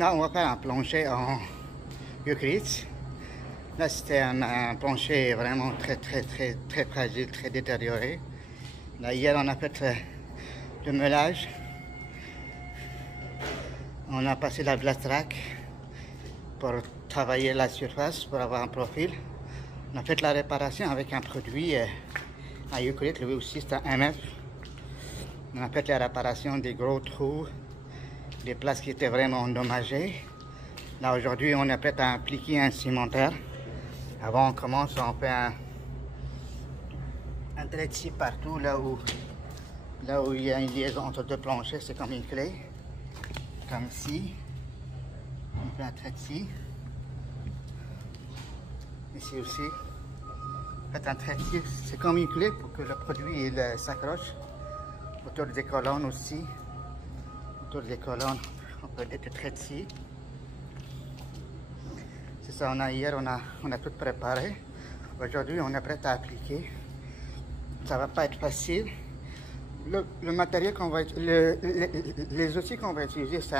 Là, on va faire un plancher en Euclide. Là, c'était un plancher vraiment très fragile, très détérioré. Là, hier, on a fait le meulage. On a passé la glace track pour travailler la surface, pour avoir un profil. On a fait la réparation avec un produit à Euclide, lui aussi c'est un MF. On a fait la réparation des gros trous, des places qui étaient vraiment endommagées. Là aujourd'hui on est prêt à appliquer un cimentaire. Avant on commence, on fait un trait de scie partout, là où il y a une liaison entre deux planchers, c'est comme une clé. Comme ici. On fait un trait de scie. Ici aussi. Faites un trait de scie, c'est comme une clé pour que le produit s'accroche. Autour des colonnes aussi. Autour des colonnes, on peut des traits de scie. C'est ça, hier on a tout préparé. Aujourd'hui on est prêt à appliquer. Ça va pas être facile. Le matériel qu'on va les outils qu'on va utiliser, c'est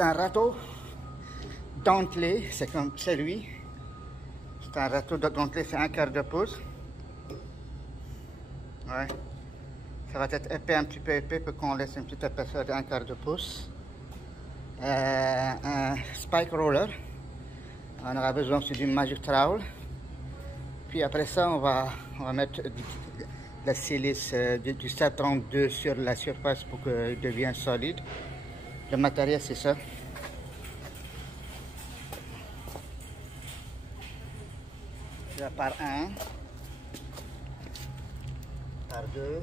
un râteau dentelé, c'est comme celui. C'est un râteau dentelé, c'est 1/4 de pouce. Ouais. Ça va être épais, un petit peu épais pour qu'on laisse une petite épaisseur de 1/4 de pouce. Un spike roller. On aura besoin aussi du magic trowel. Puis après ça, on va mettre la silice du stade 32 sur la surface pour qu'il devienne solide. Le matériel, c'est ça. Là, par 1, par 2.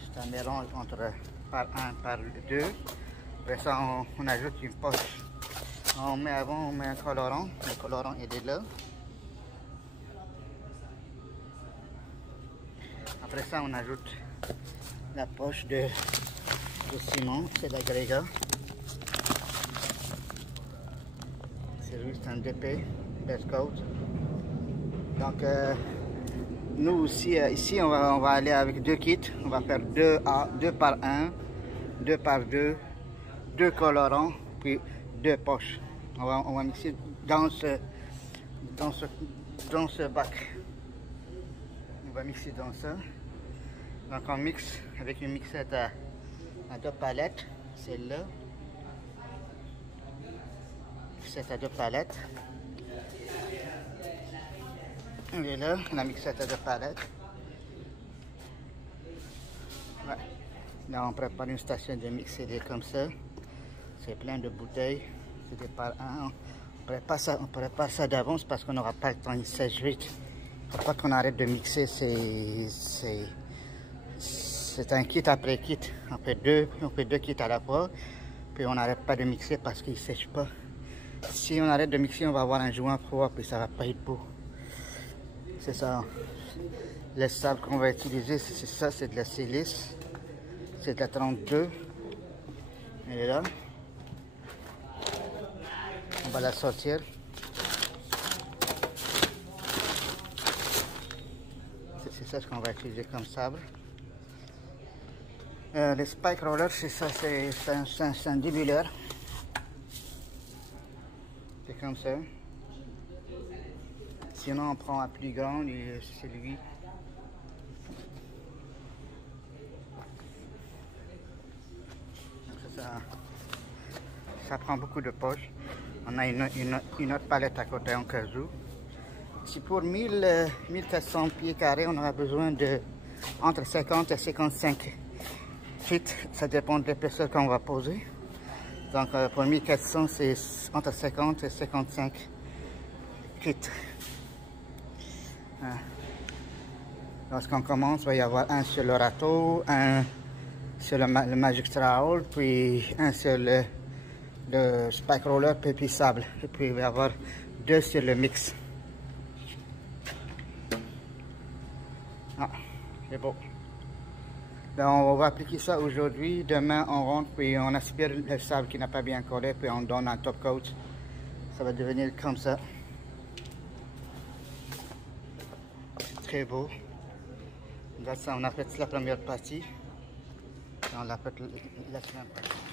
C'est un mélange entre par 1 par 2. Après ça, on ajoute une poche. On met un colorant. Le colorant est là. Après ça, on ajoute la poche de ciment, c'est l'agrégat. C'est juste un DP, best coat. Donc, nous aussi, ici, on va aller avec 2 kits. On va faire 2 par 1, 2 par 2, 2 colorants, puis 2 poches. On va mixer dans ce bac. On va mixer dans ça. Donc on mixe avec une mixette à 2 palettes, celle-là. Mixette à 2 palettes. Elle est là, la mixette à 2 palettes. Ouais. Là on prépare une station de mix, comme ça. C'est plein de bouteilles, c'est des par 1. On prépare ça d'avance parce qu'on n'aura pas le temps, il sèche vite. Il ne faut pas qu'on arrête de mixer, c'est un kit après kit. On fait deux kits à la fois, puis on n'arrête pas de mixer parce qu'il ne sèche pas. Si on arrête de mixer, on va avoir un joint froid, puis ça va pas être beau. C'est ça. Le sable qu'on va utiliser, c'est ça, c'est de la silice. C'est de la 32. Elle est là. On va la sortir. C'est ça ce qu'on va utiliser comme sable. Les spike rollers, c'est ça, c'est un débuleur. C'est comme ça. Sinon, on prend un plus grand, c'est lui. Ça prend beaucoup de poches. On a une autre palette à côté en cas où. Si pour 1400 pieds carrés, on aura besoin de entre 50 et 55 feet. Ça dépend de l'épaisseur qu'on va poser. Donc pour 1400, c'est entre 50 et 55 feet. Lorsqu'on commence, il va y avoir un sur le râteau, un sur le magic trowel, puis un sur le spike roller, puis sable. Et puis il va y avoir 2 sur le mix. Ah, c'est beau. Donc, on va appliquer ça aujourd'hui. Demain, on rentre, puis on aspire le sable qui n'a pas bien collé, puis on donne un top coat. Ça va devenir comme ça. C'est très beau. Là, ça, on a fait la première partie. On l'a fait la deuxième partie.